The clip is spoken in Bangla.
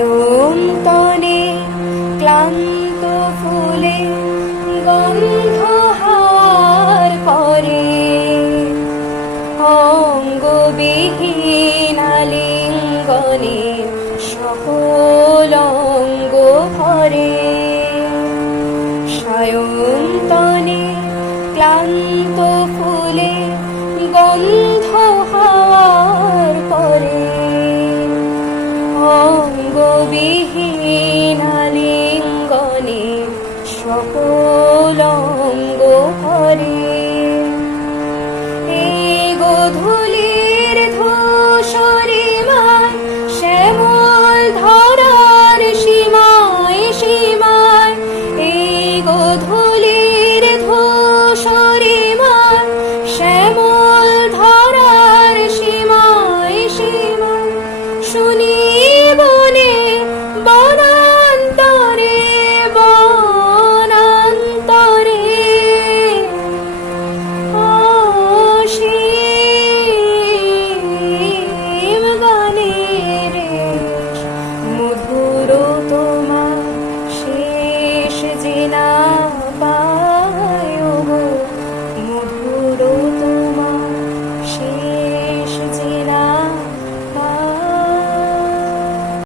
সায়ন্তনে ক্লান্ত ফুলে গন্ধ হাওয়ার পরে অঙ্গবিহীন আলিঙ্গনে সকল অঙ্গ ভরে সায়ন্তনে ক্লান্ত ফুলে গন্ধ হাওয়ার পরে অঙ্গবিহীন আলিঙ্গনে সকল অঙ্গ ভরে এই গোধূলির ধূসরিমায় শ্যামল ধরার সীমায় সীমায় এই গোধূলির ধূসরিমায় শ্যামল ধরার সীমায় সীমায় শুনি বনে বনান্তরে বনান্তরে অসীম গানের মধুর